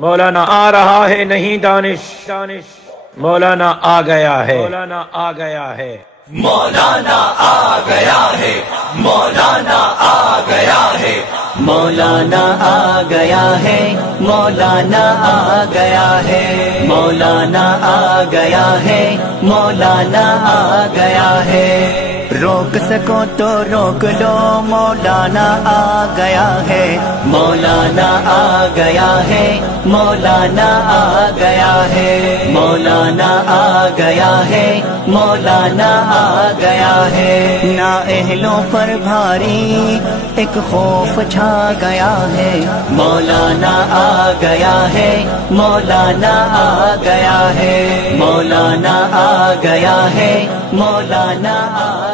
مولانا آ رہا ہے نہیں دانش، مولانا آ گیا ہے، مولانا آ گیا ہے، مولانا آ گیا ہے، مولانا آ گیا ہے، مولانا آ گیا ہے، مولانا آ گیا ہے، مولانا آ گیا ہے، مولانا آ گیا ہے۔ روک سکو تو روک لو، مولانا آ گیا ہے، مولانا آ گیا ہے، مولانا آ گیا ہے، مولانا آ گیا ہے، مولانا آ گیا ہے۔ نااہلوں پر بھاری ایک خوف چھا گیا ہے، مولانا آ گیا ہے، مولانا آ گیا ہے، مولانا آ گیا ہے، مولانا آ